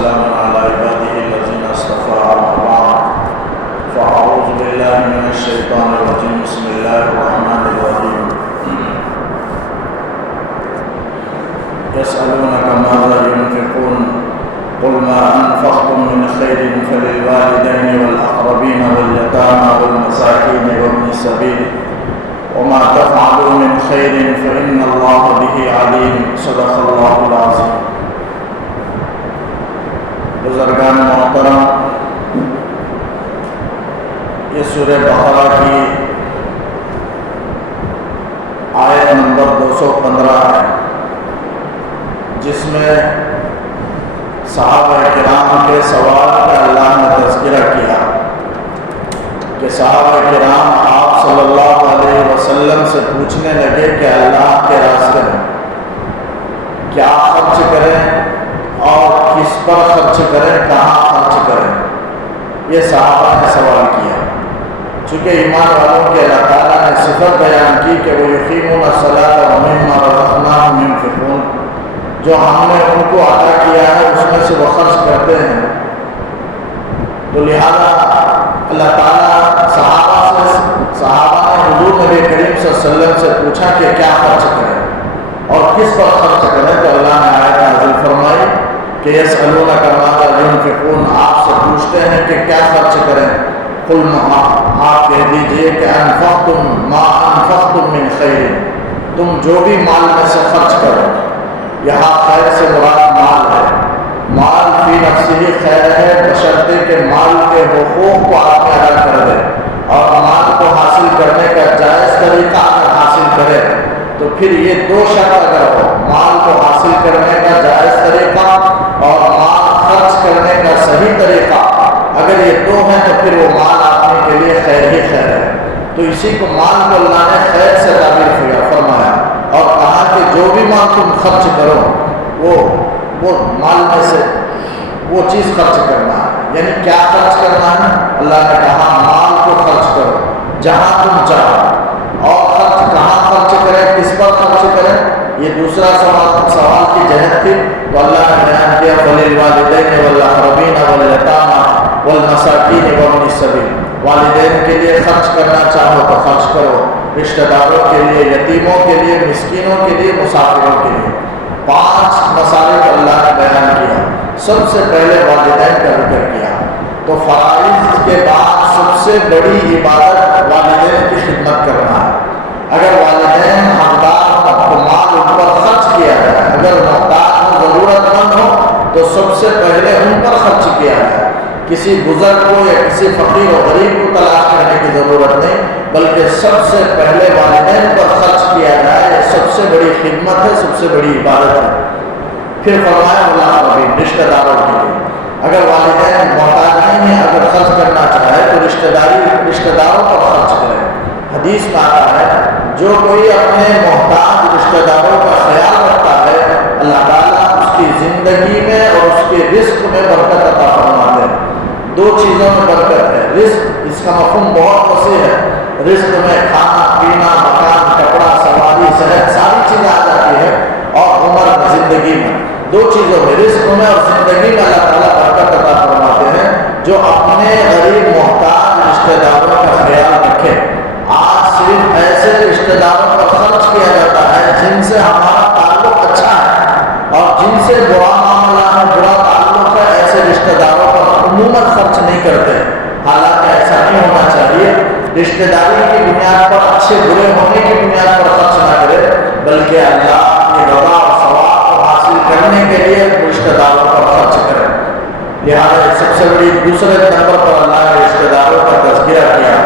وسلام على عباده الذين اصطفى أما بعد فأعوذ بالله من الشيطان الرجيم بسم الله الرحمن الرحيم يسألونك ماذا ينفقون قل ما أنفقتم من خير فللوالدين والأقربين واليتامى والمساكين وابن السبيل وما تفعلوا من خير فإن الله به عليم صدق الله العظيم. بزرگان محترم، یہ سورہ بقرہ کی آیت نمبر 215 ہے، جس میں صحابہ کرام کے سوال کا اللہ نے تذکرہ کیا کہ صحابہ کرام آپ صلی اللہ علیہ وسلم سے پوچھنے لگے کہ اللہ کے راستے میں کیا خرچ کریں اور کس پر خرچ کریں، کہاں خرچ کریں. یہ صحابہ نے سوال کیا. چونکہ ایمان والوں کے اللہ تعالیٰ نے صفت بیان کی کہ وہ یقیمون الصلاۃ ومما رزقناہم ينفقون، جو ہم نے ان کو عطا کیا ہے اس میں سے وہ خرچ کرتے ہیں. تو لہذا اللہ تعالیٰ صحابہ نے حضور نبی کریم صلی اللہ علیہ وسلم سے پوچھا کہ کیا خرچ کریں اور کس پر خرچ کریں. تو اللہ نے آیت نازل فرمائی کہ یسألونک ماذا ينفقون، آپ سے پوچھتے ہیں کہ کیا خرچ کریں. قل آپ کہہ دیجئے کہ انفقتم ما انفقتم من خیر، تم جو بھی مال میں سے خرچ کرو. یہاں خیر سے مراد مال ہے. مال فی نفسہ ہی خیر ہے بشرطے کہ مال کے حقوق کو آپ ادا کر دیں، اور مال کو حاصل کرنے کا جائز طریقہ اگر حاصل کرے تو پھر یہ دو شرط اگر ہو، مال کو حاصل کرنے کا جائز طریقہ اور مال خرچ کرنے کا صحیح طریقہ، اگر یہ دو ہیں تو پھر وہ مال آدمی کے لیے خیر ہی خیر ہے. تو اسی کو مال کو اللہ نے خیر سے تعبیر فرمایا اور کہا کہ جو بھی مال تم خرچ کرو وہ مال میں سے وہ چیز خرچ کرنا ہے. یعنی کیا خرچ کرنا ہے؟ اللہ نے کہا مال کو خرچ کرو جہاں تم چاہو، اور خرچ کہاں خرچ کریں، کس پر خرچ کریں. یہ دوسرا سوال کی جہت تھی. تو اللہ نے بیان کیا فَلِلْوَالِدَيْنِ وَالْأَقْرَبِينَ وَالْيَتَامَى وَالْمَسَاكِينِ وَابْنِ السَّبِيلِ، والدین کے لیے خرچ کرنا چاہو تو خرچ کرو، رشتہ داروں کے لیے، یتیموں کے لیے، مسکینوں کے لیے، مسافروں کے لیے. 5 مصارف اللہ نے بیان کیا. سب سے پہلے والدین کا ذکر کیا. تو فرائض کے بعد سب سے بڑی عبادت والدین کی خدمت کرنا ہے. اگر والدین حقدار ہو تو مال ان پر خرچ کیا جائے، اگر محتاج ہو، ضرورت مند ہو تو سب سے پہلے ان پر خرچ کیا جائے. کسی بزرگ کو یا کسی فقیر و غریب کو تلاش کرنے کی ضرورت نہیں، بلکہ سب سے پہلے والدین پر خرچ کیا جائے. یہ سب سے بڑی خدمت ہے، سب سے بڑی عبادت ہے. پھر فرمایا والأقربین، رشتہ داروں کے لیے. اگر والدین محتاج نہیں ہیں، اگر خرچ کرنا چاہے تو رشتہ داروں پر خرچ کریں. حدیث میں آتا ہے جو کوئی اپنے محتاج رشتہ داروں کا خیال رکھتا ہے اللہ تعالیٰ اس کی زندگی میں اور اس کے رزق میں برکت عطا فرماتے ہیں. 2 چیزوں میں برکت ہے. رزق، اس کا مفہوم بہت وسیع ہے. رزق میں کھانا پینا، مکان، کپڑا، سواری، صحت، ساری چیزیں آ جاتی ہے. اور عمر، زندگی میں 2 چیزوں میں، رزق میں اور زندگی میں اللہ تعالیٰ برکت عطا فرماتے ہیں. جو اپنے غریب محتاج رشتہ داروں کا خیال رکھے. آج صرف ایسے رشتہ داروں پر خرچ کیا جاتا ہے جن سے ہمارا تعلق اچھا ہے، اور جن سے برا معاملہ ہے، برا تعلق ہے، ایسے رشتہ داروں پر عموماً خرچ نہیں کرتے. حالانکہ ایسا نہیں ہونا چاہیے. رشتہ داری کی بنیاد پر، اچھے برے ہونے کی بنیاد پر خرچ نہ کرے، بلکہ اللہ کی رضا اور ثواب کو حاصل کرنے کے لیے رشتہ داروں پر خرچ کرے. لہٰذا سب سے بڑی دوسرے نمبر پر اللہ نے رشتہ داروں کا تذکرہ کیا،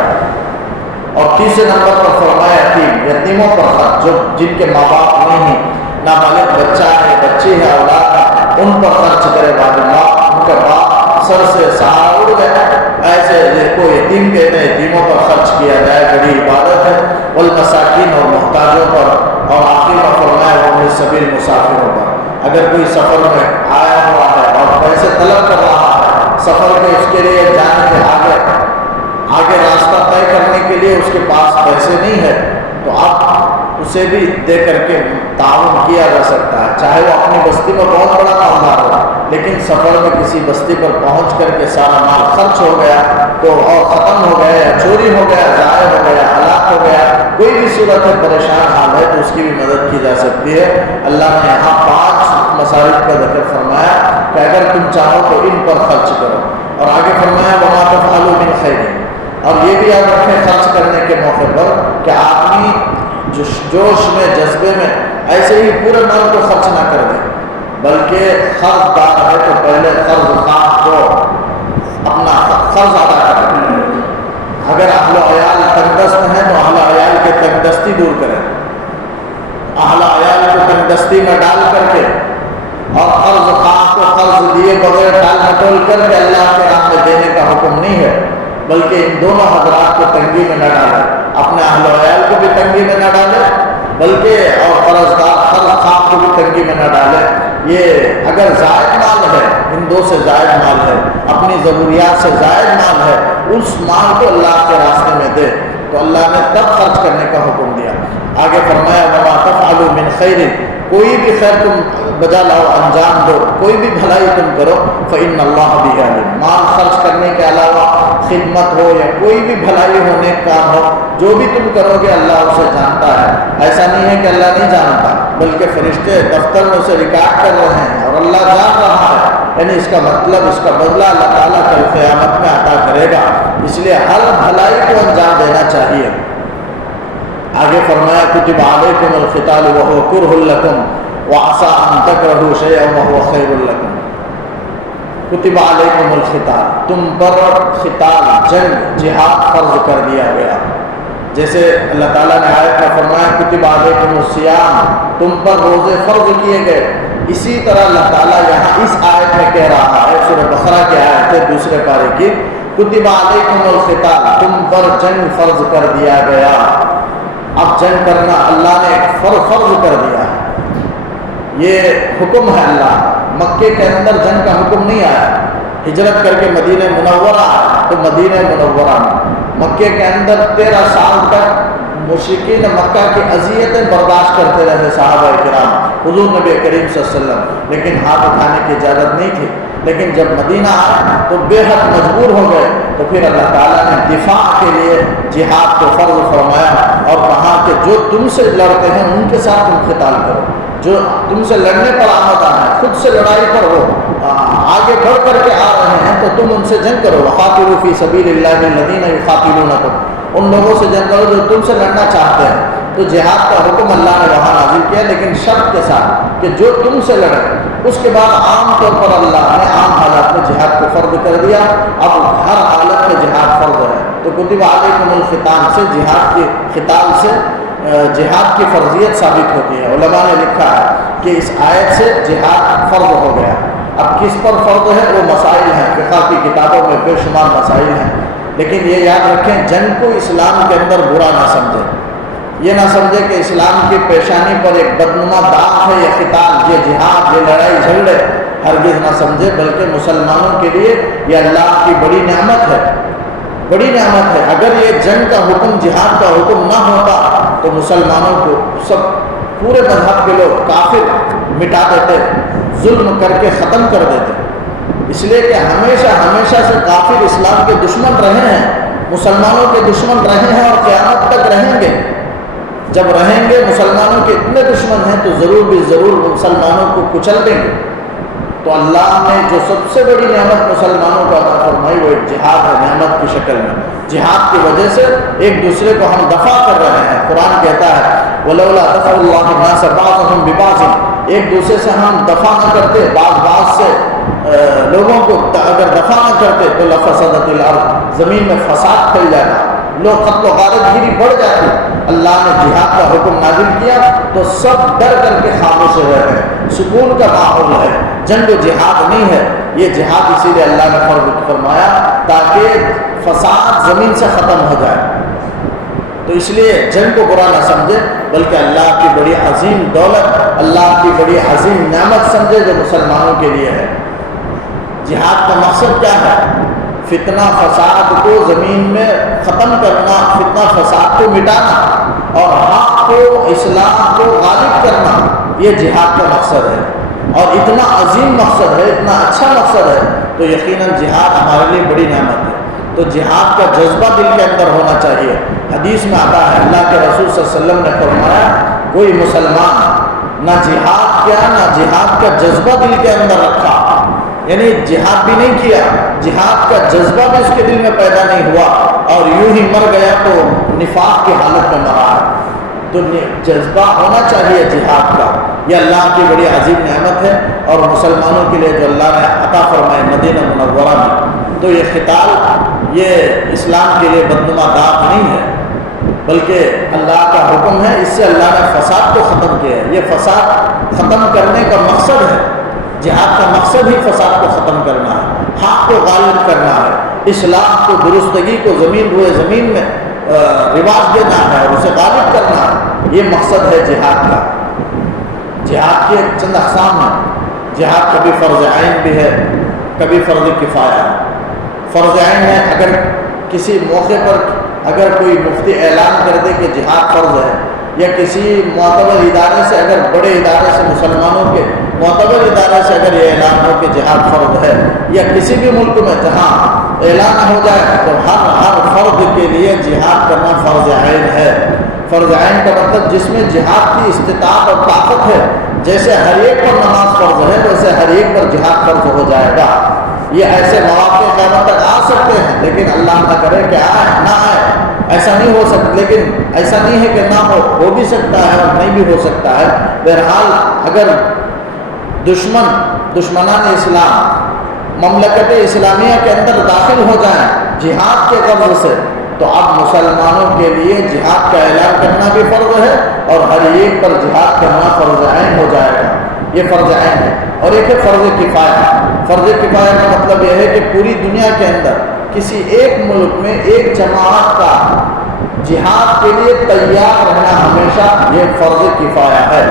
اور تیسرے نمبر پر فرمایا یتیموں پر خرچ، جو جن کے ماں باپ نہیں ہیں، نابالغ بچہ ہے، بچی ہے، اولاد ہے، ان پر خرچ کرے. ان کا باپ سر سے سہارا اڑ گیا، ایسے کو یتیم کہتے ہیں. یتیموں پر خرچ کیا جائے، بڑی عبادت ہے. والمساکین، اور محتاجوں پر. اور آخر میں فرمایا وابن السبیل، مسافروں پر. اگر کوئی سفر میں آیا ہوا ہے اور پیسے طلب کر رہا ہے سفر کے، اس کے لیے جانے کے آگے راستہ طے کرنے کے لیے اس کے پاس پیسے نہیں ہے، تو آپ اسے بھی دے کر کے تعاون کیا جا سکتا ہے، چاہے وہ اپنی بستی میں بہت بڑا کاروبار ہو، لیکن سفر میں کسی بستی پر پہنچ کر کے سارا مال خرچ ہو گیا تو اور ختم ہو گیا، یا چوری ہو گیا، ضائع ہو گیا، ہلاک ہو گیا، کوئی بھی صورت ہے پریشان حال ہے تو اس کی بھی مدد کی جا سکتی ہے۔ اللہ نے یہاں 5 مصارف کا ذکر فرمایا کہ اگر تم چاہو تو ان پر خرچ کرو، اور آگے فرمایا وما تفعلوا من خیر، اور یہ بھی یاد رکھیں خرچ کرنے کے موقع پر کہ آدمی جوش میں جذبے میں ایسے ہی پورے مال کو خرچ نہ کر دے، بلکہ قرض دار ہے تو پہلے قرض خواہ کو اپنا قرض ادا کرے۔ اگر اہل و عیال تنگ دست ہیں تو اہل عیال کے تنگ دستی دور کریں، اہل عیال کو تنگ دستی میں ڈال کر کے اور قرض خواہ کو قرض دیے بغیر ٹال مٹول کر کے اللہ کے راہ میں دینے کا حکم نہیں ہے، بلکہ ان دونوں حضرات کو تنگی میں نہ ڈالیں، اپنے اہل و عیال کو بھی تنگی میں نہ ڈالیں بلکہ اور قرض خواہ کو بھی تنگی میں نہ ڈالیں۔ یہ اگر زائد مال ہے، ان دو سے زائد مال ہے، اپنی ضروریات سے زائد مال ہے، اس مال کو اللہ کے راستے میں دے تو اللہ نے تب خرچ کرنے کا حکم دیا۔ آگے فرمایا وما تفعلوا من خیر، کوئی بھی خیر تم بجا لاؤ، انجام دو، کوئی بھی بھلائی تم کرو فإن اللہ بہ علیم، مال خرچ کرنے کے علاوہ خدمت ہو یا کوئی بھی بھلائی ہونے کا ہو، جو بھی تم کرو گے اللہ اسے جانتا ہے۔ ایسا نہیں ہے کہ اللہ نہیں جانتا، بلکہ فرشتے دفتر میں اسے ریکارڈ کر رہے ہیں اور اللہ جان رہا ہے، یعنی اس کا مطلب اس کا بدلہ اللہ تعالیٰ کل قیامت میں عطا کرے گا، اس لیے ہر بھلائی کو انجام دینا چاہیے۔ آگے فرمایا کتب علیکم القتال وهو کرہ لکم وعسى ان تکرہوا شیئا وهو خیر لکم۔ کتب علیکم القتال، تم پر قتال، جنگ، جہاد فرض کر دیا گیا، جیسے اللہ تعالیٰ نے آیت میں فرمایا کتب علیکم الصیام، تم پر روزے فرض کیے گئے، اسی طرح اللہ تعالیٰ یہاں اس آیت میں کہہ رہا ہے، سورہ بقرہ کی آیت ہے دوسرے پارے کی، کتب علیکم القتال، تم پر جنگ فرض کر دیا گیا۔ اب جنگ کرنا اللہ نے فرض کر دیا ہے، یہ حکم ہے اللہ۔ مکے کے اندر جنگ کا حکم نہیں آیا، ہجرت کر کے مدینہ منورہ تو مدینہ منورہ میں مکے کے اندر 13 سال تک مشرکین مکہ کی اذیتیں برداشت کرتے رہے صحابہ کرام، حضور نبی کریم صلی اللہ علیہ وسلم، لیکن ہاتھ اٹھانے کی اجازت نہیں تھی۔ لیکن جب مدینہ آئے تو بے حد مجبور ہو گئے، تو پھر اللہ تعالیٰ نے دفاع کے لیے جہاد کو فرض فرمایا اور کہا کہ جو تم سے لڑتے ہیں ان کے ساتھ تم قتال کرو، جو تم سے لڑنے پر آمد آنا ہے، خود سے لڑائی پر ہو، آگے بڑھ کر کے آ رہے ہیں تو تم ان سے جنگ کرو۔ وقاتلوا فی سبیل اللہ الذین یقاتلونکم، ان لوگوں سے جنگ کرو جو تم سے لڑنا چاہتے ہیں۔ تو جہاد کا حکم اللہ نے وہاں نازل کیا، لیکن شرط کے ساتھ کہ جو تم سے لڑے۔ اس کے بعد عام طور پر اللہ نے عام حالات میں جہاد کو فرض کر دیا، اب ہر حالت میں جہاد فرض ہے۔ تو کتب علیکم القتال سے جہاد کی قتال سے جہاد کی فرضیت ثابت ہوتی ہے۔ علماء نے لکھا ہے کہ اس آیت سے جہاد فرض ہو گیا۔ اب کس پر فرض ہے وہ مسائل ہیں، فقہ کی کتابوں میں بے شمار مسائل ہیں، لیکن یہ یاد رکھیں جنگ کو اسلام کے اندر برا نہ سمجھے، یہ نہ سمجھے کہ اسلام کی پیشانی پر ایک بدنما داغ ہے یہ قتال، یہ جہاد، یہ لڑائی جھگڑے، ہرگز نہ سمجھے، بلکہ مسلمانوں کے لیے یہ اللہ کی بڑی نعمت ہے، بڑی نعمت ہے۔ اگر یہ جنگ کا حکم، جہاد کا حکم نہ ہوتا تو مسلمانوں کو سب پورے مذہب کے لوگ کافر مٹا دیتے، ظلم کر کے ختم کر دیتے، اس لیے کہ ہمیشہ سے کافر اسلام کے دشمن رہے ہیں، مسلمانوں کے دشمن رہے ہیں اور قیامت تک رہیں گے۔ جب رہیں گے مسلمانوں کے اتنے دشمن ہیں تو ضرور مسلمانوں کو کچل دیں گے۔ تو اللہ نے جو سب سے بڑی نعمت مسلمانوں کو عطا فرمائی وہ ایک جہاد ہے، نعمت کی شکل میں۔ جہاد کی وجہ سے ایک دوسرے کو ہم دفاع کر رہے ہیں۔ قرآن کہتا ہے وَلَوْلَا دَفْعُ اللَّهِ النَّاسَ بَعْضَهُم بِبَعْضٍ، ایک دوسرے سے ہم دفاع نہ کرتے، بعض سے لوگوں کو اگر دفاع نہ کرتے تو لَفَسَدَتِ الْأَرْضُ، زمین میں فساد پھیل جاتا، لوگ قتل و غارت گیری بڑھ جاتی۔ اللہ نے جہاد کا حکم نازل کیا تو سب ڈر کر کے خاموش ہو رہے ہیں، سکون کا ماحول ہے، جنگ و جہاد نہیں ہے۔ یہ جہاد اسی لیے اللہ نے فرض فرمایا تاکہ فساد زمین سے ختم ہو جائے۔ تو اس لیے جنگ کو برا نہ سمجھے، بلکہ اللہ کی بڑی عظیم دولت، اللہ کی بڑی عظیم نعمت سمجھے جو مسلمانوں کے لیے ہے۔ جہاد کا مقصد کیا ہے؟ فتنہ فساد کو زمین میں ختم کرنا، فتنہ فساد کو مٹانا اور حق کو، اسلام کو غالب کرنا، یہ جہاد کا مقصد ہے۔ اور اتنا عظیم مقصد ہے، اتنا اچھا مقصد ہے، تو یقیناً جہاد ہمارے لیے بڑی نعمت ہے۔ تو جہاد کا جذبہ دل کے اندر ہونا چاہیے۔ حدیث میں آتا ہے اللہ کے رسول صلی اللہ علیہ وسلم نے فرمایا کوئی مسلمان نہ جہاد کیا، نہ جہاد کا جذبہ دل کے اندر رکھا، یعنی جہاد بھی نہیں کیا، جہاد کا جذبہ بھی اس کے دل میں پیدا نہیں ہوا، اور یوں ہی مر گیا تو نفاق کی حالت میں مرا ہے۔ تو جذبہ ہونا چاہیے جہاد کا، یہ اللہ کی بڑی عظیم نعمت ہے، اور مسلمانوں کے لیے جو اللہ نے عطا فرمائے مدینہ منورہ میں، تو یہ قتال یہ اسلام کے لیے بدنما داغ نہیں ہے، بلکہ اللہ کا حکم ہے، اس سے اللہ نے فساد کو ختم کیا ہے۔ یہ فساد ختم کرنے کا مقصد ہے، جہاد کا مقصد ہی فساد کو ختم کرنا ہے، حق کو غالب کرنا ہے، اصلاح کو، درستگی کو زمین روئے زمین میں رواج دینا ہے اور اسے غالب کرنا ہے، یہ مقصد ہے جہاد کا۔ جہاد کے چند اقسام ہیں، جہاد کبھی فرض عین بھی ہے، کبھی فرض کفایہ ہے۔ فرض عین ہے اگر کسی موقع پر اگر کوئی مفتی اعلان کر دے کہ جہاد فرض ہے، یا کسی معتبر ادارے سے، اگر بڑے ادارے سے، مسلمانوں کے معتبر ادارے سے اگر یہ اعلان ہو کہ جہاد فرض ہے، یا کسی بھی ملک میں جہاں اعلان ہو جائے تو ہر فرد کے لیے جہاد کرنا فرض عین ہے۔ فرض عین کا مطلب جس میں جہاد کی استطاعت اور طاقت ہے، جیسے ہر ایک پر نماز فرض ہے ویسے ہر ایک پر جہاد فرض ہو جائے گا۔ یہ ایسے مواقع قیامت تک آ سکتے ہیں، لیکن اللہ نہ کرے کہ آئے نہ آئے، ایسا نہیں ہو سکتا، لیکن ایسا نہیں ہے کہ نہ ہو بھی سکتا ہے اور نہیں بھی ہو سکتا ہے۔ بہرحال اگر دشمنان اسلام مملکت اسلامیہ کے اندر داخل ہو جائیں جہاد کے غرض سے، تو اب مسلمانوں کے لیے جہاد کا اعلان کرنا بھی فرض ہے، اور ہر ایک پر جہاد کرنا فرض عین ہو جائے گا، یہ فرض عین ہے۔ اور ایک ہے فرض کفایہ۔ فرض کفایہ کا مطلب یہ ہے کہ پوری دنیا کے اندر کسی ایک ملک میں ایک جماعت کا جہاد کے لیے تیار رہنا ہمیشہ یہ فرض کفایہ ہے۔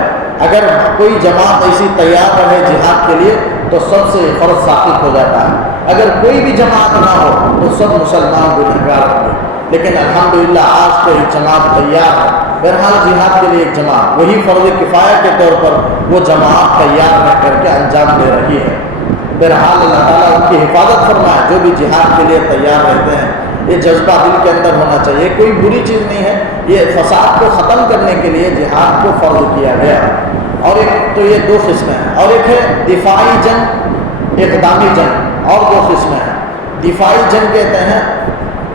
اگر کوئی جماعت ایسی تیار رہے جہاد کے لیے تو سب سے فرض ثابت ہو جاتا ہے۔ اگر کوئی بھی جماعت نہ ہو تو سب مسلمان گنہگار ہوں گے، لیکن الحمدللہ آج تو ایک جماعت تیار ہے۔ بہرحال جہاد کے لیے ایک جماعت، وہی فرض کفایہ کے طور پر وہ جماعت تیار رہ کر کے انجام دے رہی ہے۔ بہرحال اللہ تعالیٰ ان کی حفاظت فرمائے جو بھی جہاد کے لیے تیار رہتے ہیں۔ یہ جذبہ دل کے اندر ہونا چاہیے، کوئی بری چیز نہیں ہے، یہ فساد کو ختم کرنے کے لیے جہاد کو فرض کیا گیا۔ اور ایک تو یہ دو قسمیں ہیں، اور ایک ہے دفاعی جنگ، اقدامی جنگ، اور دو قسمیں ہیں۔ دفاعی جنگ کہتے ہیں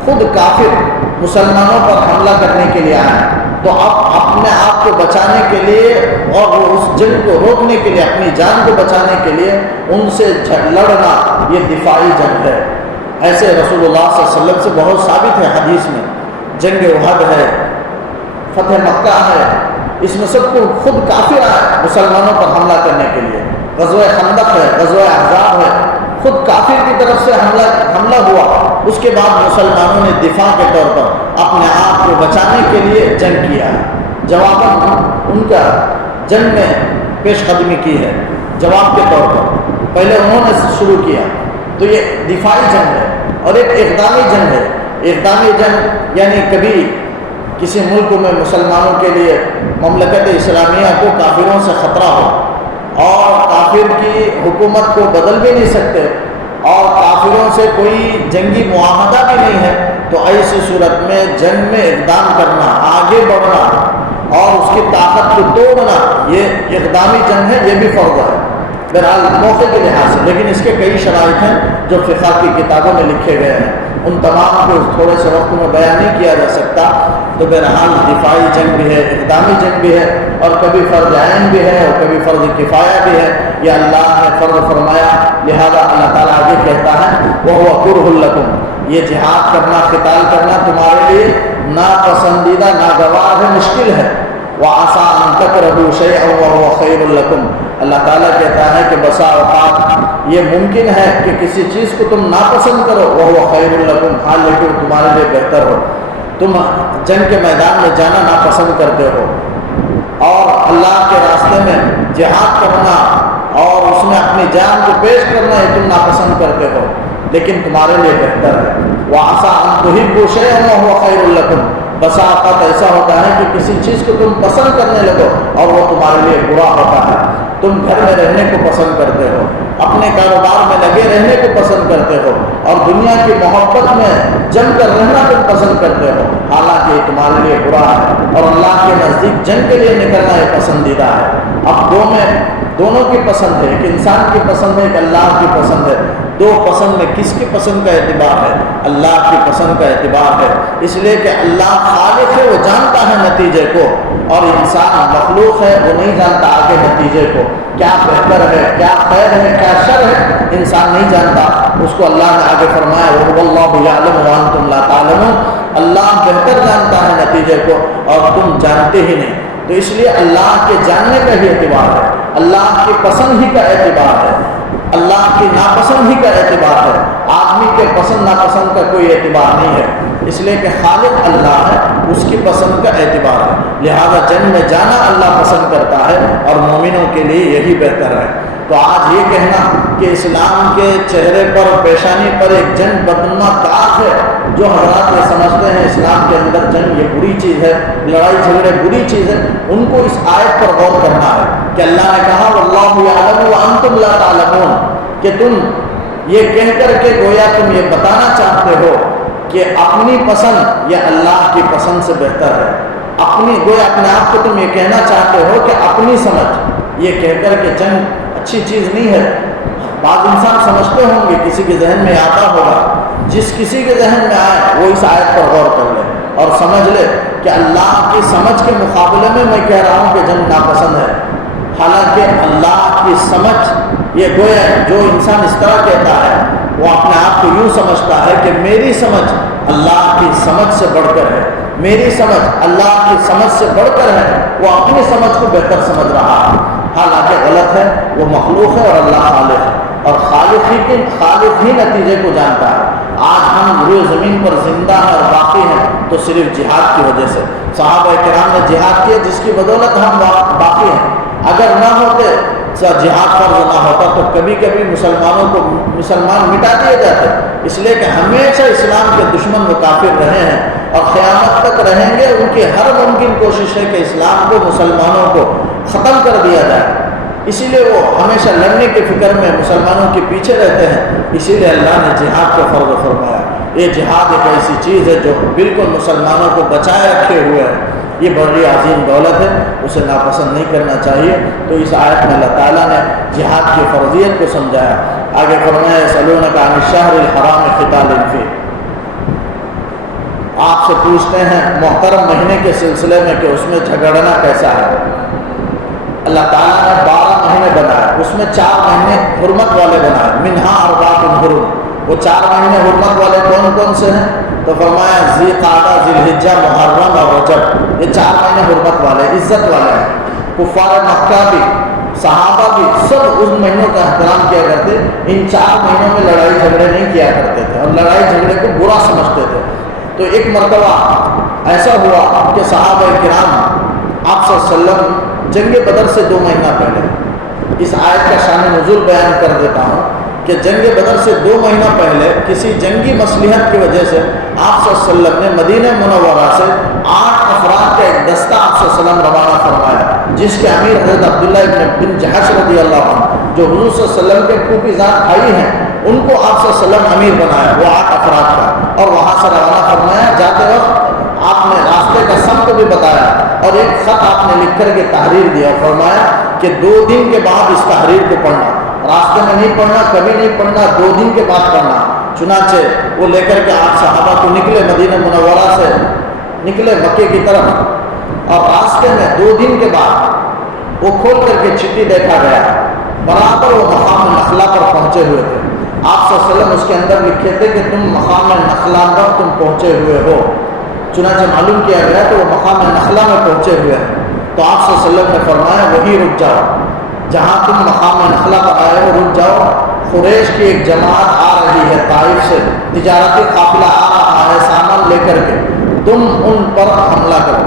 خود کافر مسلمانوں پر حملہ کرنے کے لیے آئے تو اب اپنے آپ کو بچانے کے لیے اور اس جنگ کو روکنے کے لیے، اپنی جان کو بچانے کے لیے ان سے لڑنا، یہ دفاعی جنگ ہے۔ ایسے رسول اللہ صلی اللہ علیہ وسلم سے بہت ثابت ہے حدیث میں، جنگ احد ہے، فتح مکہ ہے، اس میں سب کو خود کافر آئے مسلمانوں پر حملہ کرنے کے لیے۔ غزوہ خندق ہے، غزوہ احزاب ہے، خود کافر کی طرف سے حملہ ہوا، اس کے بعد مسلمانوں نے دفاع کے طور پر اپنے آپ کو بچانے کے لیے جنگ کیا ہے۔ جواباً ان کا جنگ میں پیش قدمی کی ہے، جواب کے طور پر پہلے انہوں نے شروع کیا، تو یہ دفاعی جنگ ہے۔ اور ایک اقدامی جنگ ہے۔ اقدامی جنگ یعنی کبھی کسی ملک میں مسلمانوں کے لیے، مملکت اسلامیہ کو کافروں سے خطرہ ہو اور کافر کی حکومت کو بدل بھی نہیں سکتے اور کافروں سے کوئی جنگی معاہدہ بھی نہیں ہے، تو ایسی صورت میں جنگ میں اقدام کرنا، آگے بڑھنا اور اس کی طاقت کو توڑنا، یہ اقدامی جنگ ہے، یہ بھی فرض ہے بہرحال موقع کے لحاظ سے۔ لیکن اس کے کئی شرائط ہیں جو فقہ کی کتابوں میں لکھے گئے ہیں، ان تمام کو تھوڑے سے وقت میں بیان نہیں کیا جا سکتا۔ تو بہرحال دفاعی جنگ بھی ہے، اقدامی جنگ بھی ہے، اور کبھی فرض عین بھی ہے اور کبھی فرض کفایہ بھی ہے۔ یہ اللہ نے فرض فرمایا، لہذا اللہ تعالیٰ آگے کہتا ہے وَهُوَ كُرْهٌ لَكُمْ، یہ جہاد کرنا، قتال کرنا تمہارے لیے ناپسندیدہ، ناگوار ہے، مشکل ہے۔ وَعَسَىٰ أَن تَكْرَهُوا شَيْئًا وَهُوَ خَيْرٌ لَكُمْ، اللہ تعالیٰ کہتا ہے کہ بسا اوقات یہ ممکن ہے کہ کسی چیز کو تم ناپسند کرو، وَهُوَ خَيْرٌ لَكُمْ، حال لیکن تمہارے لیے بہتر ہو۔ تم جنگ کے میدان میں جانا ناپسند کرتے ہو اور اللہ کے راستے میں جہاد کرنا اور اس میں اپنی جان کو پیش کرنا یہ تم ناپسند کرتے ہو، لیکن تمہارے لیے بہتر ہے۔ وَعَسَىٰ أَن تُحِبُّوا شَيْئًا وَهُوَ خَيْرٌ لَكُمْ، بسا اوقات ایسا ہوتا ہے کہ کسی چیز کو تم پسند کرنے لگو اور وہ تمہارے لیے برا ہوتا ہے۔ تم گھر میں رہنے کو پسند کرتے ہو، اپنے کاروبار میں لگے رہنے کو پسند کرتے ہو، اور دنیا کی محبت میں جم کر رہنا تم پسند کرتے ہو، حالانکہ یہ تمہارے لیے برا ہے، اور اللہ کے نزدیک جنگ کے لیے نکلنا یہ پسندیدہ ہے۔ اب دونوں کی پسند ہے، ایک انسان کی پسند ہے، ایک اللہ کی پسند ہے۔ دو پسند میں کس کی پسند کا اعتبار ہے؟ اللہ کی پسند کا اعتبار ہے، اس لیے کہ اللہ خالق ہے، وہ جانتا ہے نتیجے کو، اور انسان مخلوق ہے، وہ نہیں جانتا آگے نتیجے کو، کیا بہتر ہے، کیا خیر ہے، کیا شر ہے، انسان نہیں جانتا۔ اس کو اللہ نے آگے فرمایا وَاللَّهُ يَعْلَمُ وَأَنْتُمْ لَا تَعْلَمُونَ، اللہ بہتر جانتا ہے نتیجے کو اور تم جانتے ہی نہیں۔ تو اس لیے اللہ کے جاننے کا ہی اعتبار ہے، اللہ کی پسند ہی کا اعتبار ہے، اللہ کی ناپسند ہی کا اعتبار ہے، آدمی کے پسند ناپسند کا کوئی اعتبار نہیں ہے، اس لیے کہ خالق اللہ ہے، اس کی پسند کا اعتبار ہے، لہذا جنگ میں جانا اللہ پسند کرتا ہے اور مومنوں کے لیے یہی بہتر ہے۔ تو آج یہ کہنا کہ اسلام کے چہرے پر پیشانی پر ایک جنگ بدنما داغ ہے، جو حضرات یہ سمجھتے ہیں اسلام کے اندر جنگ یہ بری چیز ہے، لڑائی جھگڑے بری چیز ہے، ان کو اس آیت پر غور کرنا ہے کہ اللہ نے کہا وَاللَّهُ يَعْلَمُ وَأَنْتُمْ لَا تَعْلَمُونَ، کہ تم یہ کہہ کر کے گویا تم یہ بتانا چاہتے ہو کہ اپنی پسند یا اللہ کی پسند سے بہتر ہے، گویا اپنے آپ کو تم یہ کہنا چاہتے ہو کہ اپنی سمجھ، یہ کہہ کر کے جنگ اچھی چیز نہیں ہے۔ بعض انسان سمجھتے ہوں گے، کسی کے ذہن میں آتا ہوگا، جس کسی کے ذہن میں آئے وہ اس آیت پر غور کر لے اور سمجھ لے کہ اللہ کی سمجھ کے مقابلے میں کہہ رہا ہوں کہ جنگ ناپسند ہے، حالانکہ اللہ کی سمجھ یہ گویا جو انسان اس طرح کہتا ہے وہ اپنے آپ کو یوں سمجھتا ہے کہ میری سمجھ اللہ کی سمجھ سے بڑھ کر ہے، میری سمجھ اللہ کی سمجھ سے بڑھ کر ہے، وہ اپنی سمجھ کو بہتر سمجھ رہا ہے، حالانکہ غلط ہے، وہ مخلوق ہے اور اللہ خالق ہے، اور خالق ہی نتیجے کو جانتا ہے۔ آج ہم روئے زمین پر زندہ ہیں اور باقی ہیں تو صرف جہاد کی وجہ سے، صحابہ کرام نے جہاد کیا جس کی بدولت ہم باقی ہیں، اگر نہ ہوتے جہاد فرض نہ ہوتا تو کبھی کبھی مسلمان مٹا دیے جاتے، اس لیے کہ ہمیشہ اسلام کے دشمن وہ کافر رہے ہیں اور قیامت تک رہیں گے، ان کی ہر ممکن کوشش ہے کہ اسلام کو مسلمانوں کو ختم کر دیا جائے، اسی لیے وہ ہمیشہ لڑنے کے فکر میں مسلمانوں کے پیچھے رہتے ہیں، اسی لیے اللہ نے جہاد کو فرض فرمایا۔ یہ جہاد ایک ایسی چیز ہے جو بالکل مسلمانوں کو بچائے رکھے ہوئے ہے، یہ بڑی عظیم دولت ہے، اسے ناپسند نہیں کرنا چاہیے۔ تو اس آیت میں اللہ تعالیٰ نے جہاد کی فرضیت کو سمجھایا۔ آگے فرمایا یسألونک عن الشہر الحرام قتال فیہ، آپ سے پوچھتے ہیں محترم مہینے کے سلسلے میں کہ اس میں جھگڑنا کیسا ہے۔ اللہ تعالیٰ نے 12 مہینے بنائے، اس میں 4 مہینے حرمت والے بنائے، منہا اربعۃ حرم، وہ 4 مہینے حرمت والے کون کون سے ہیں؟ تو فرمایا ذی قعدہ، ذی الحجہ، محرم اور رجب، یہ 4 مہینے حرمت والے عزت والے ہیں۔ کفار مکہ بھی، صحابہ بھی سب ان مہینوں کا احترام کیا کرتے، ان 4 مہینوں میں لڑائی جھگڑے نہیں کیا کرتے تھے اور لڑائی جھگڑے کو برا سمجھتے تھے۔ تو ایک مرتبہ ایسا ہوا کہ صحابہ کرام آپ صلی اللہ علیہ وسلم جنگ بدر سے 2 مہینہ پہلے، اس آیت کا شان نزول بیان کر دیتا ہوں کہ جنگ بدر سے 2 مہینہ پہلے کسی جنگی مصلحت کی وجہ سے آپ صلی اللہ علیہ وسلم نے مدینہ منورہ سے 8 افراد کا ایک دستہ آپ صلی اللہ علیہ وسلم روانہ فرمایا، جس کے امیر حضرت عبداللہ بن جحش رضی اللہ عنہ، جو حضور صلی اللہ علیہ وسلم کے پھوپھی ذات بھائی ہیں، ان کو آپ صلی اللہ علیہ وسلم امیر بنایا، وہ 8 افراد کا، اور وہاں سے روانہ فرمایا۔ جاتے وقت آپ نے راستے کا سمت بھی بتایا اور ایک خط آپ نے لکھ کر کے تحریر دیا، فرمایا کہ 2 دن کے بعد اس تحریر کو پڑھنا، راستے میں نہیں پڑھنا، کبھی نہیں پڑھنا، 2 دن کے بعد پڑھنا۔ چنانچہ وہ لے کر کے آپ صحابہ کو نکلے، مدینہ منورہ سے نکلے مکے کی طرف، اور راستے میں 2 دن کے بعد وہ کھول کر کے چٹھی دیکھا گیا، برابر وہ مقام نخلا پر پہنچے ہوئے تھے۔ آپ صلی اللہ علیہ وسلم اس کے اندر لکھے تھے کہ تم مقام نخلا پر تم پہنچے ہوئے ہو، چنانچہ معلوم کیا گیا تو وہ مقام نخلا میں پہنچے ہوئے ہیں۔ تو آپ صلی اللہ علیہ وسلم نے فرمایا وہی رک جاؤ جہاں تم مقام نخلا پر آئے ہو، رک جاؤ، قریش کی ایک جماعت آ رہی ہے طائف سے، تجارتی قافلہ آ رہا ہے سامان لے کر کے، تم ان پر حملہ کرو۔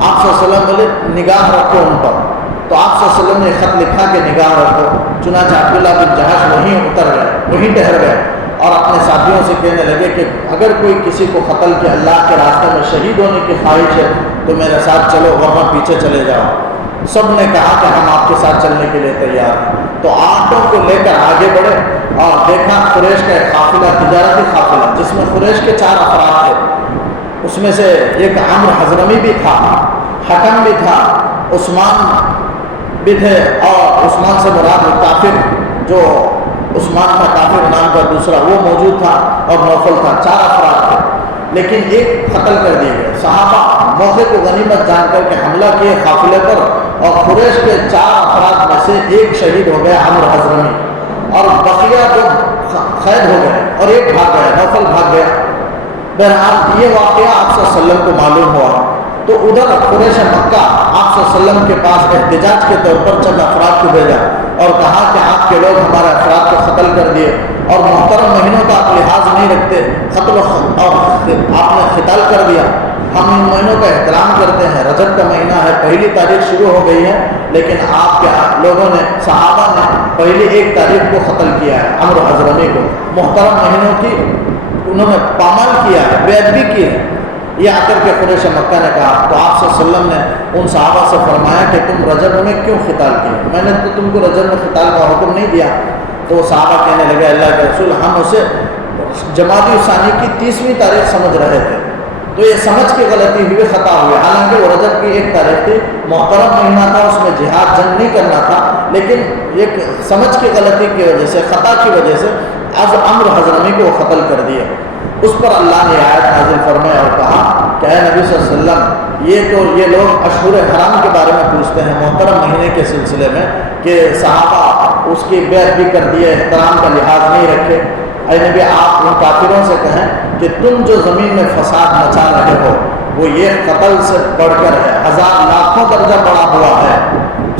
آپ صلی اللہ علیہ وسلم بولے نگاہ رکھو ان پر، تو آپ صلی اللہ علیہ وسلم نے خط لکھا کہ نگاہ رکھو۔ چنانچہ عبداللہ بن جحش وہیں اتر گئے، وہیں ٹھہر گئے اور اپنے ساتھیوں سے کہنے لگے کہ اگر کوئی کسی کو قتل کے اللہ کے راستے میں شہید ہونے کی خواہش ہے تو میرے ساتھ چلو، ورنہ پیچھے چلے جاؤ۔ سب نے کہا کہ ہم آپ کے ساتھ چلنے کے لیے تیار ہیں۔ تو آٹوں کو لے کر آگے بڑھے اور دیکھا قریش کا ایک قافلہ، تجارتی قافلہ، جس میں قریش کے 4 افراد تھے۔ اس میں سے ایک عمرو حضرمی بھی تھا، حکم بھی تھا، عثمان بھی تھے، اور عثمان سے مراد کافر جو عثمان کا کافر نام کا دوسرا وہ موجود تھا، اور نوفل تھا۔ 4 افراد تھے، لیکن ایک قتل کر دیے گئے۔ صحابہ موقع کو غنیمت جان کر کے حملہ کیے قافلے پر، اور قریش کے 4 افراد میں سے ایک شہید ہو گیا، عمرو حضرمی، اور بقیہ جو قید ہو گئے، اور ایک بھاگ گیا، نوفل بھاگ گیا۔ بہرحال یہ واقعہ آپ صلی اللہ علیہ وسلم کو معلوم ہوا، تو ادھر قریش مکہ آپ صلی اللہ علیہ وسلم کے پاس احتجاج کے طور پر چند افراد کو بھیجا اور کہا کہ آپ کے لوگ ہمارے افراد کو قتل کر دیے، اور محترم مہینوں کا آپ لحاظ نہیں رکھتے، قتل اور آپ نے قتال کر دیا۔ ہم ان مہینوں کا احترام کرتے ہیں، رجب کا مہینہ ہے، پہلی تاریخ شروع ہو گئی ہے، لیکن آپ کے لوگوں نے، صحابہ نے پہلی 1 تاریخ کو قتل کیا ہے عمرو حضرمی کو۔ محترم مہینوں کی انہوں نے پامال کیا ہے، بے ادبی کی ہے۔ یہ آ کر کے قریش مکہ نے کہا، تو آپ صلی اللہ علیہ وسلم نے ان صحابہ سے فرمایا کہ تم رجب میں کیوں قتال کیے؟ میں نے تو تم کو رجب میں قتال کا حکم نہیں دیا۔ تو وہ صحابہ کہنے لگے، اللہ کے رسول، ہم اسے جمادی الثانی کی 30ویں تاریخ سمجھ رہے تھے، تو یہ سمجھ کے غلطی ہوئی، خطا ہوئی، حالانکہ وہ رجب کی 1 تاریخ تھی، محترم مہینہ تھا، اس میں جہاد جنگ نہیں کرنا تھا، لیکن ایک سمجھ کی غلطی کی وجہ سے، خطا کی وجہ سے از عمرو حضرمی کو قتل کر دیا۔ اس پر اللہ نے آیت نازل فرمائی اور کہا کہ اے نبی صلی اللہ علیہ وسلم، یہ لوگ اشہر حرام کے بارے میں پوچھتے ہیں، محترم مہینے کے سلسلے میں، کہ صحابہ اس کی بے ادبی کر دیے، احترام کا لحاظ نہیں رکھے۔ اے نبی، آپ ان کافروں سے کہیں کہ تم جو زمین میں فساد مچا رہے ہو وہ یہ قتل سے بڑھ کر ہے، 1000 لاکھوں درجہ بڑا ہوا ہے۔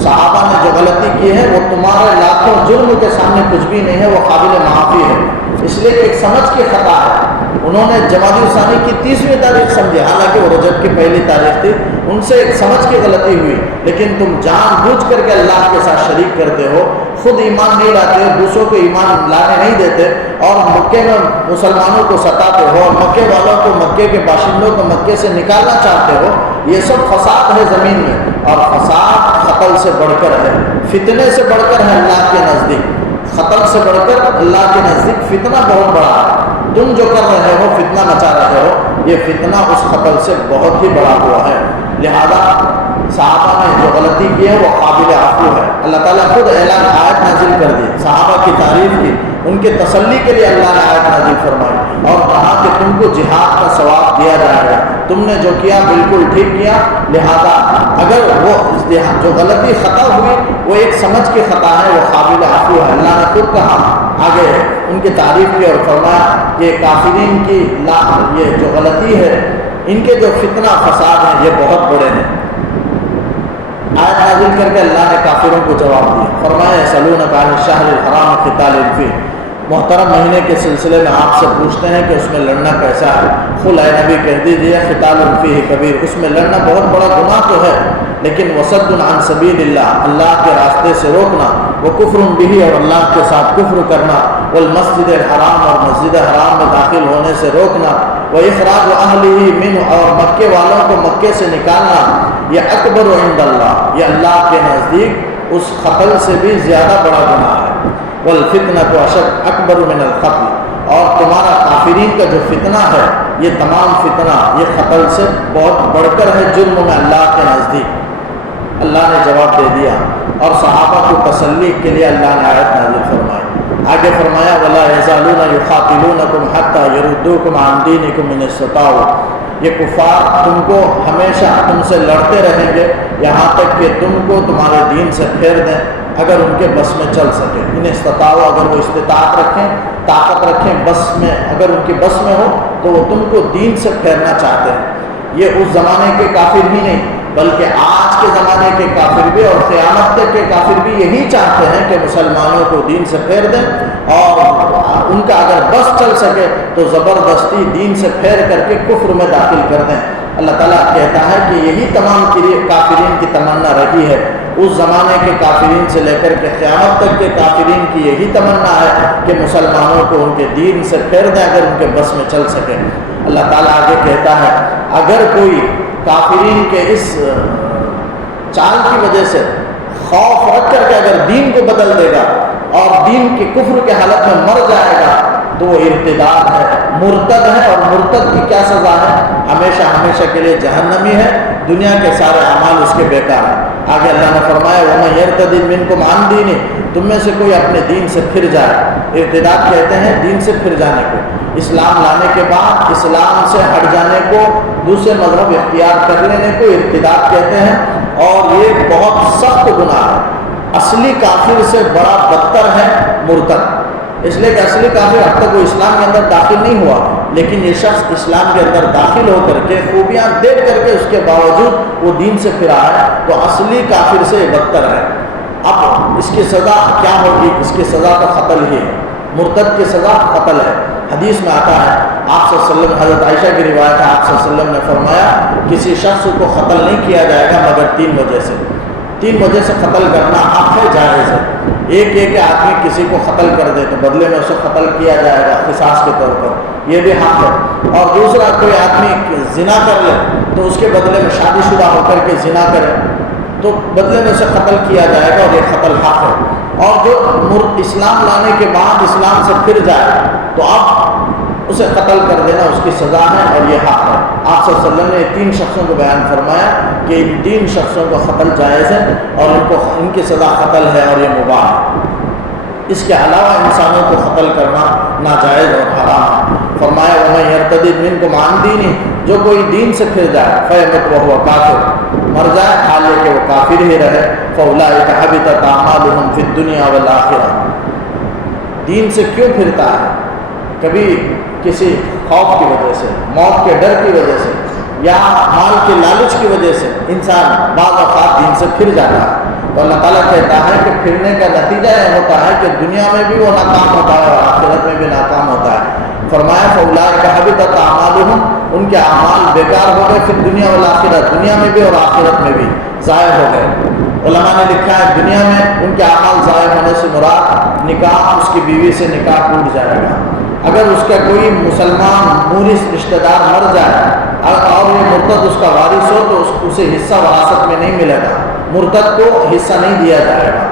صحابہ نے جو غلطی کی ہے وہ تمہارے لاکھوں جرم کے سامنے کچھ بھی نہیں ہے، وہ قابل معافی ہے۔ اس لیے ایک سمجھ کی خطا ہے، انہوں نے جمادی الثانی کی 30ویں تاریخ سمجھی، حالانکہ وہ رجب کی پہلی تاریخ تھی، ان سے ایک سمجھ کی غلطی ہوئی، لیکن تم جان بوجھ کر کے اللہ کے ساتھ شریک کرتے ہو، خود ایمان نہیں لاتے ہو، دوسروں کو ایمان لانے نہیں دیتے، اور مکے میں مسلمانوں کو ستاتے ہو، اور مکے والوں کو، مکے کے باشندوں کو مکے سے نکالنا چاہتے ہو۔ یہ سب فساد ہے زمین میں، اور فساد قتل سے بڑھ کر ہے، فتنے سے بڑھ کر ہے اللہ کے نزدیک، قتل سے بڑھ کر اللہ کے نزدیک فتنہ بہت بڑا ہے۔ تم جو کر رہے ہو، فتنہ مچا رہے ہو، یہ فتنہ اس قتل سے بہت ہی بڑا ہوا ہے۔ لہذا صحابہ نے جو غلطی کی ہے وہ قابل عفو ہے۔ اللہ تعالیٰ خود اعلان آیت نازل کر دی، صحابہ کی تعریف کی، ان کے تسلی کے لیے اللہ نے آیت نازل فرمائی اور کہا کہ تم کو جہاد کا ثواب دیا جائے گا، تم نے جو کیا بالکل ٹھیک کیا۔ لہذا اگر وہ جو غلطی خطا ہوئی وہ ایک سمجھ کی خطا ہے، وہ قابل عفو ہے۔ اللہ نے خود کہا، آگے ان کی تعریف کی اور فرمایا کہ کافرین کی یہ جو غلطی ہے، ان کے جو فتنہ فساد ہیں یہ بہت بڑے ہیں۔ آیت نازل کر کے اللہ نے کافروں کو جواب دیا، فرمایا یسألونک عن الشہر الحرام قتال فیہ، محترم مہینے کے سلسلے میں آپ سے پوچھتے ہیں کہ اس میں لڑنا کیسا ہے۔ قل اے نبی کہہ دیجیے قتال فیہ کبیر، اس میں لڑنا بہت بڑا گناہ تو ہے، لیکن وصد عن سبیل اللہ، اللہ کے راستے سے روکنا، وکفر بہ، اور اللہ کے ساتھ کفر کرنا، والمسجد الحرام، اور مسجد حرام میں داخل ہونے سے روکنا، وإخراج أهله منه، اور مکے والوں کو مکے سے نکالنا، یہ اکبر عند اللہ، یہ اللہ کے نزدیک اس قتل سے بھی زیادہ بڑا گناہ ہے۔ والفتنة أشد أکبر من القتل، اور تمہارا کافرین کا جو فتنہ ہے، یہ تمام فتنہ یہ قتل سے بہت بڑھ کر ہے جرم میں اللہ کے نزدیک۔ اللہ نے جواب دے دیا، اور صحابہ کو تسلی کے لیے اللہ نے آیت نازل فرمائی۔ آگے فرمایا وَلَا يَزَالُونَ يُقَاتِلُونَكُمْ حَتَّى يَرُدُّوكُمْ عَنْ دِينِكُمْ إِنِ اسْتَطَاعُوا، یہ کفار تم کو ہمیشہ تم سے لڑتے رہیں گے یہاں تک کہ تم کو تمہارے دین سے پھیر دیں، اگر ان کے بس میں چل سکے۔ ان استطاعوا، اگر وہ استطاعت رکھیں، طاقت رکھیں، بس میں، اگر ان کی بس میں ہو تو وہ تم کو دین سے پھیرنا چاہتے ہیں۔ یہ اس زمانے کے کافر ہی نہیں بلکہ آج کے زمانے کے کافر بھی اور قیامت تک کے کافر بھی یہی چاہتے ہیں کہ مسلمانوں کو دین سے پھیر دیں، اور ان کا اگر بس چل سکے تو زبردستی دین سے پھیر کر کے کفر میں داخل کر دیں۔ اللہ تعالیٰ کہتا ہے کہ یہی تمام کافرین کی تمنا رہی ہے، اس زمانے کے کافرین سے لے کر کے قیامت تک کے کافرین کی یہی تمنا ہے کہ مسلمانوں کو ان کے دین سے پھیر دیں اگر ان کے بس میں چل سکے۔ اللہ تعالیٰ آگے کہتا ہے اگر کوئی کافرین کے اس چال کی وجہ سے خوف رکھ کر کے اگر دین کو بدل دے گا اور دین کے کفر کے حالت میں مر جائے گا تو وہ ارتداد ہے، مرتد ہے، اور مرتد کی کیا سزا ہے؟ ہمیشہ ہمیشہ کے لیے جہنمی ہے، دنیا کے سارے اعمال اس کے بیکار ہیں۔ آگے اللہ نے فرمایا وَمَن يَرْتَدِدْ مِنْكُمْ عَنْ دِينِهِ، تم میں سے کوئی اپنے دین سے پھر جائے۔ ارتداد کہتے ہیں دین سے پھر جانے کو، اسلام لانے کے بعد اسلام سے ہٹ جانے کو، دوسرے مذہب اختیار کر لینے کو ارتداد کہتے ہیں، اور یہ بہت سخت گناہ ہے۔ اصلی کافر سے بڑا بدتر ہے مرتد، اس لیے کہ اصلی کافر اب تک وہ اسلام کے اندر داخل نہیں ہوا، لیکن یہ شخص اسلام کے اندر داخل ہو کر کے خوبیاں دیکھ کر کے اس کے باوجود وہ دین سے پھرا ہے، تو اصلی کافر سے بدتر ہے۔ اب اس کی سزا کیا ہوگی؟ اس کی سزا تو قتل ہی ہے، مرتد کی سزا قتل ہے۔ حدیث میں آتا ہے آپ صلی اللہ علیہ وسلم، حضرت عائشہ کی روایت ہے، آپ صلی اللہ علیہ وسلم نے فرمایا کسی شخص کو قتل نہیں کیا جائے گا مگر 3 وجہ سے۔ 3 وجہ سے قتل کرنا حق ہے، جائز ہے۔ ایک آدمی کسی کو قتل کر دے تو بدلے میں اسے قتل کیا جائے گا قصاص کے طور پر، یہ بھی حق ہے۔ اور دوسرا، کوئی آدمی زنا کر لے تو اس کے بدلے میں شادی شدہ ہو کر کے زنا کرے تو بدلے میں اسے قتل کیا جائے گا، اور یہ قتل حق ہے۔ اور جو اسلام لانے کے بعد اسلام سے پھر جائے تو اب اسے قتل کر دینا اس کی سزا ہے، اور یہ حق ہے۔ آپ صلی اللہ علیہ وسلم نے 3 شخصوں کو بیان فرمایا کہ ان 3 شخصوں کو قتل جائز ہے، اور ان کی سزا قتل ہے، اور یہ مباح ہے۔ اس کے علاوہ انسانوں کو قتل کرنا ناجائز اور حرام ہے۔ فرمایا وَمَن يَرْتَدِدْ مِنْكُمْ عَنْ دِينِهِ، جو کوئی دین سے پھر جائے فَيَمُتْ وَهُوَ كَافِرٌ، مر جائے حال یہ کہ وہ کافر ہی رہے، فَأُولَٰئِكَ حَبِطَتْ أَعْمَالُهُمْ فِي الدُّنْيَا وَالْآخِرَةِ۔ دین سے کیوں پھرتا ہے؟ کبھی کسی خوف کی وجہ سے، موت کے ڈر کی وجہ سے، یا مال کے لالچ کی وجہ سے انسان بعض اوقات دین سے پھر جاتا ہے، تو اللہ تعالیٰ کہتا ہے کہ پھرنے کا نتیجہ یہ ہوتا ہے کہ دنیا میں بھی وہ ناکام ہوتا ہے اور آخرت میں بھی ناکام ہوتا ہے۔ فرمایا فَأُولَٰئِكَ حَبِطَتْ أَعْمَالُهُمْ، ان کے اعمال بیکار ہو گئے، پھر دنیا والآخرت، دنیا میں بھی اور آخرت میں بھی ضائع ہو گئے۔ علماء نے لکھا ہے دنیا میں ان کے اعمال ضائع ہونے سے مراد نکاح، اس کی بیوی سے نکاح ٹوٹ جائے گا۔ اگر اس کا کوئی مسلمان مورث رشتہ دار مر جائے اور یہ مرتد اس کا وارث ہو تو اسے حصہ وراثت میں نہیں ملے گا، مرتد کو حصہ نہیں دیا جائے گا۔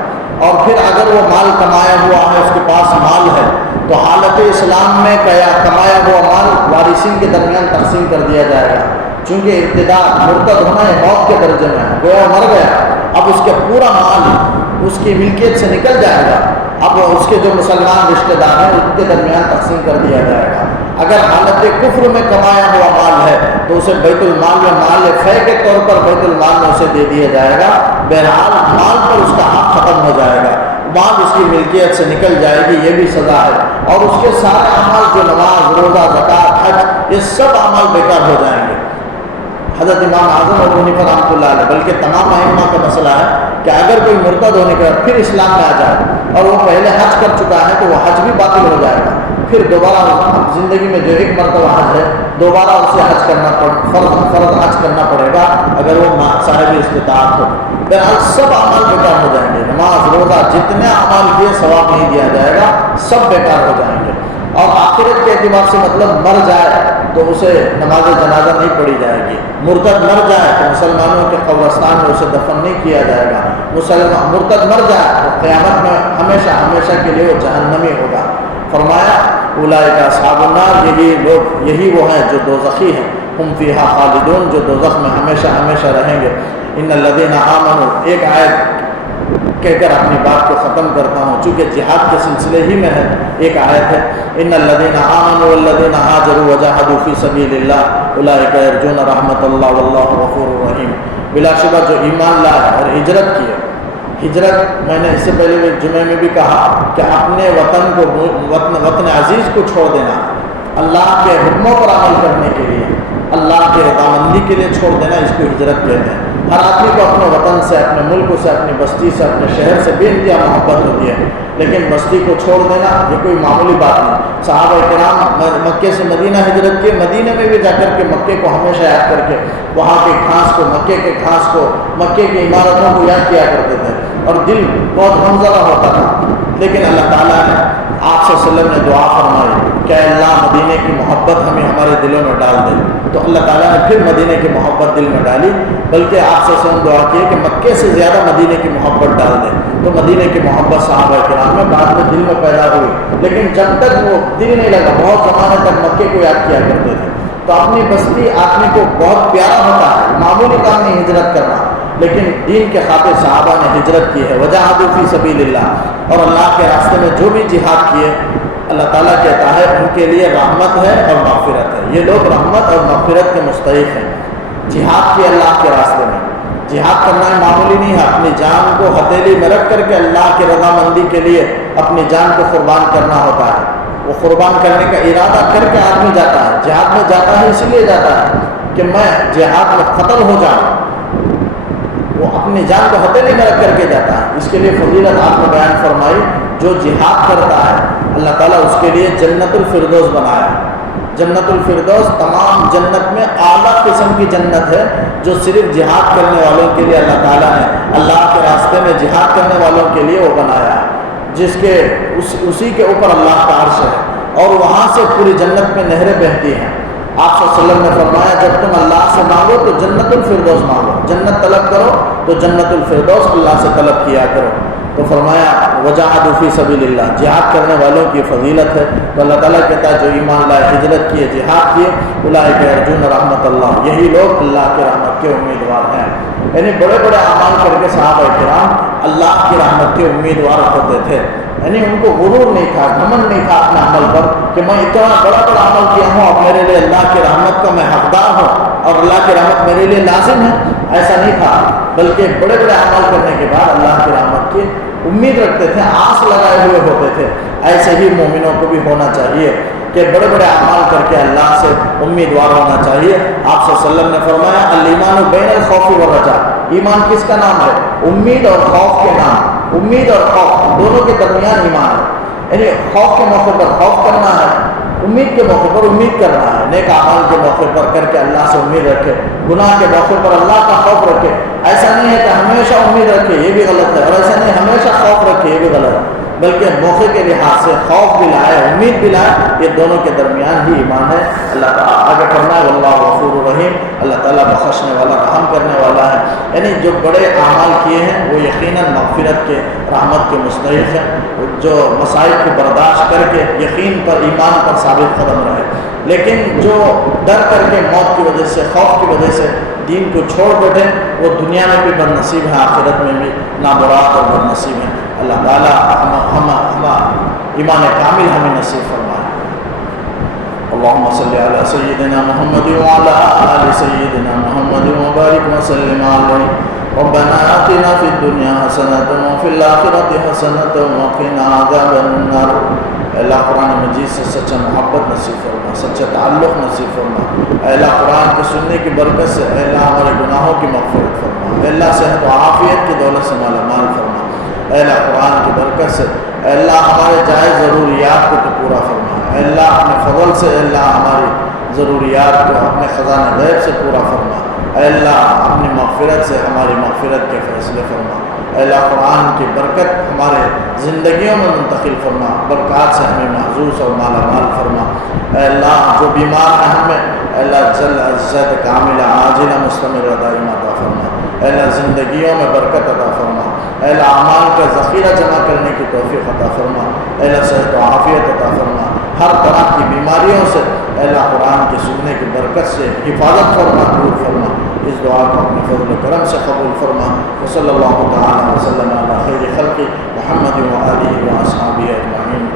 اور پھر اگر وہ مال کمایا ہوا ہے، اس کے پاس مال ہے، تو حالت اسلام میں کمایا ہوا مال وارثین کے درمیان تقسیم کر دیا جائے گا، چونکہ ارتداد مرتد ہونا ہے موت کے درجے میں ہے، گویا مر گیا، اب اس کا پورا مال اس کی ملکیت سے نکل جائے گا، اب اس کے جو مسلمان رشتہ دار ہیں ان کے درمیان تقسیم کر دیا جائے گا۔ اگر حالت کفر میں کمایا ہوا مال ہے تو اسے بیت المال میں مال فے کے طور پر بیت المال میں اسے دے دیا جائے گا۔ بہرحال مال پر اس کا حق ختم ہو جائے گا، مال اس کی ملکیت سے نکل جائے گی، یہ بھی سزا ہے۔ اور اس کے سارے اعمال جو نماز، روزہ، زکوٰۃ، حج، یہ سب اعمال بیکار ہو جائیں گے۔ حضرت امام اعظم ابو حنیفہ رحمۃ اللہ علیہ بلکہ تمام ائمہ کا مسئلہ ہے کہ اگر کوئی مرتد ہونے کے بعد پھر اسلام میں آ جائے اور وہ پہلے حج کر چکا ہے تو وہ حج بھی باطل ہو جائے گا، پھر دوبارہ زندگی میں جو 1 مرتبہ حج ہے دوبارہ اسے حج کرنا فرض حج کرنا پڑے گا اگر وہ صاحب استطاعت ہو۔ بہرحال سب اعمال بیکار ہو جائیں گے، نماز، روزہ، جتنے اعمال کیے ثواب نہیں دیا جائے گا، سب بیکار ہو جائیں گے۔ اور آخرت کے اعتبار سے مطلب مر جائے تو اسے نماز جنازہ نہیں پڑھی جائے گی، مرتد مر جائے تو مسلمانوں کے قبرستان میں اسے دفن نہیں کیا جائے گا، مرتد مر جائے تو قیامت میں ہمیشہ ہمیشہ کے لیے وہ جہنمی ہوگا۔ فرمایا اولئک اصحاب النار، یہی وہ ہیں جو دوزخی ہیں، ہم فیہا خالدون، جو دوزخ میں ہمیشہ ہمیشہ رہیں گے۔ ان الذین آمنوا، ایک آیت کہہ کر اپنی بات کو ختم کرتا ہوں چونکہ جہاد کے سلسلے ہی میں ہے، ایک آیت ہے ان الذین آمنوا والذین ہاجروا وجاہدوا فی سبیل اللہ اولئک یرجون رحمت اللہ واللہ غفور رحیم۔ بلا شبہ جو ایمان لائے اور ہجرت کیے، ہجرت میں نے اس سے پہلے جمعے میں بھی کہا کہ اپنے وطن کو، وطن عزیز کو چھوڑ دینا، اللہ کے حکموں پر عمل کرنے کے لیے، اللہ کے رضامندی کے لیے چھوڑ دینا، اس کو ہجرت کہتے ہیں۔ ہر آدمی کو اپنے وطن سے، اپنے ملک سے، اپنی بستی سے، اپنے شہر سے بے انتہا محبت ہوتی ہے، لیکن بستی کو چھوڑ دینا یہ کوئی معمولی بات نہیں۔ صحابہ کرام مکے سے مدینہ ہجرت کے، مدینہ میں بھی جا کر کے مکے کو ہمیشہ یاد کر کے وہاں کے گھاس کو، مکے کے گھاس کو، مکے کی عمارتوں کو یاد کیا کرتے تھے اور دل بہت غمزدہ ہوتا تھا، لیکن اللہ تعالیٰ نے آپ صلی اللہ علیہ وسلم نے دعا فرمائی کہ اللہ مدینے کی محبت ہمیں ہمارے دلوں میں ڈال دے. تو اللہ تعالیٰ نے پھر مدینے کی محبت دل میں ڈالی، بلکہ آپ سے دعا کی کہ مکے سے زیادہ مدینے کی محبت ڈال دے. تو مدینے کی محبت صحابہ کرام میں بعد میں دل میں پیدا ہوئی، لیکن جب تک وہ دل نہیں لگا، بہت زمانے تک مکے کو یاد کیا کرتے تھے. تو اپنی بستی آدمی کو بہت پیارا ہوتا ہے، معمولی کام نہیں ہجرت کرنا، لیکن دین کے خاطر صحابہ نے ہجرت کی ہے. وجاہدوا فی سبیل اللہ، اور اللہ کے راستے میں جو بھی جہاد کیے اللہ تعالیٰ کہتا ہے ان کے لیے رحمت ہے اور مغفرت ہے. یہ لوگ رحمت اور مغفرت کے مستحق ہیں. جہاد کی اللہ کے راستے میں جہاد کرنا معمولی نہیں ہے، اپنی جان کو ہتھیلی میں رکھ کر کے اللہ کی رضامندی کے لیے اپنی جان کو قربان کرنا ہوتا ہے. وہ قربان کرنے کا ارادہ کر کے آدمی جاتا ہے. جہاد میں جاتا ہے اس لیے جاتا ہے کہ میں جہاد میں قتل ہو جاؤں. وہ اپنی جان کو ہتھیلی میں رکھ کر کے جاتا ہے. اس کے لیے فضیلت آپ نے بیان فرمائی، جو جہاد کرتا ہے اللہ تعالیٰ اس کے لیے جنت الفردوس بنایا. جنت الفردوس تمام جنت میں اعلیٰ قسم کی جنت ہے، جو صرف جہاد کرنے والوں کے لیے اللہ تعالیٰ نے اللہ کے راستے میں جہاد کرنے والوں کے لیے وہ بنایا ہے، جس کے اسی کے اوپر اللہ کا عرش ہے، اور وہاں سے پوری جنت میں نہریں بہتی ہیں. آپ صلی اللہ علیہ وسلم نے فرمایا جب تم اللہ سے مانگو تو جنت الفردوس مانگو، جنت طلب کرو تو جنت الفردوس اللہ سے طلب کیا کرو. تو فرمایا وجاہدوا فی سبیل اللہ، جہاد کرنے والوں کی فضیلت ہے. تو اللہ تعالیٰ کہتا ہے جو ایمان لائے، ہجرت کیے، جہاد کیے، اولئک یرجون رحمت اللہ، یہی لوگ اللہ کے رحمت کے امیدوار ہیں. یعنی بڑے بڑے اعمال کر کے صحابہ کرام اللہ کی رحمت کے امیدوار ہوتے تھے. یعنی ان کو غرور نہیں تھا، گھمنڈ نہیں تھا اپنے عمل پر کہ میں اتنا بڑا بڑا عمل کیا ہوں، اب میرے لیے اللہ کی رحمت کا میں حقدار ہوں اور اللہ کی رحمت میرے لیے لازم ہے. ایسا نہیں تھا، بلکہ بڑے بڑے عمل کرنے کے بعد اللہ کی رحمت کی امید رکھتے تھے، آس لگائے ہوئے ہوتے تھے. ایسے ہی مومنوں کو بھی ہونا چاہیے کہ بڑے بڑے اعمال کر کے اللہ سے امیدوار ہونا چاہیے. آپ صلی اللہ علیہ وسلم نے فرمایا الایمان بین الخوف والرجاء، ایمان کس کا نام ہے؟ امید اور خوف کے نام. امید اور خوف دونوں کے درمیان ایمان ہے. یعنی خوف کے موقع پر خوف کرنا ہے، امید کے موقع پر امید کرنا ہے. نیک اعمال کے موقع پر کر کے اللہ سے امید رکھے، گناہ کے موقع پر اللہ کا خوف رکھے. ایسا نہیں ہے کہ ہمیشہ امید رکھے، یہ بھی غلط ہے، اور ایسا نہیں ہمیشہ خوف رکھے، یہ بھی غلط ہے، بلکہ موقع کے لحاظ سے خوف بھی لائے، امید بھی لائے. یہ دونوں کے درمیان ہی ایمان ہے. اللہ تعالیٰ آگے کرنا ہے واللہ غفور الرحیم، اللہ تعالیٰ بخشنے والا، رحم کرنے والا ہے. یعنی جو بڑے اعمال کیے ہیں وہ یقیناً مغفرت کے، رحمت کے مستحق ہیں. جو مسائل کو برداشت کر کے یقین پر، ایمان پر ثابت قدم رہے، لیکن جو ڈر کر کے موت کی وجہ سے، خوف کی وجہ سے دین کو چھوڑ بیٹھے، وہ دنیا میں بھی بد نصیب ہے، آخرت میں بھی نامراد اور بد نصیب ہیں. اللہ تعالیٰ ہم ایمان کامل ہمیں نصیب فرمائے. اللهم صل على سيدنا محمد وعلى آل سيدنا محمد وبارك وسلم عليه. ربنا آتنا في الدنيا حسنة وفي الآخرة حسنة وقنا عذاب النار. اللہ قرآن مجید سے سچا محبت نصیب فرما، سچا تعلق نصیب فرما. اللہ قرآن کے سننے کی برکت سے اللہ ہمارے گناہوں کی مغفرت فرما. اللہ صحت و عافیت کی دولت سے مالا مال فرما. اللہ قرآن کی برکت سے اللہ ہمارے جائز ضروریات کو تو پورا فرما. اللہ اپنے فضل سے اللہ ہماری ضروریات کو اپنے خزانہ غیب سے پورا فرما. اللہ اپنی مغفرت سے ہماری مغفرت کے فیصلے فرما. اللہ قرآن کی برکت ہمارے زندگیوں میں منتقل فرما. برکات سے ہمیں محظوظ اور مالا مال فرما. اللہ جو بیمار ہیں ہمیں اللہ جل عزت کامل عاجلہ مستمر دائم عطا فرما. اللہ زندگیوں میں برکت عطا فرما. اللہ اعمال کا ذخیرہ جمع کرنے کی توفیق عطا فرما. اللہ صحت و عافیت عطا فرما. ہر طرح کی بیماریوں سے اللہ قرآن کے سننے کی برکت سے حفاظت فرما، دور فرما. اس دعا کو اپنے فضل و کرم سے قبول فرما. وصلی اللہ تعالی وسلم علی خیر خلق محمد و آلہ و اصحابہ اجمعین.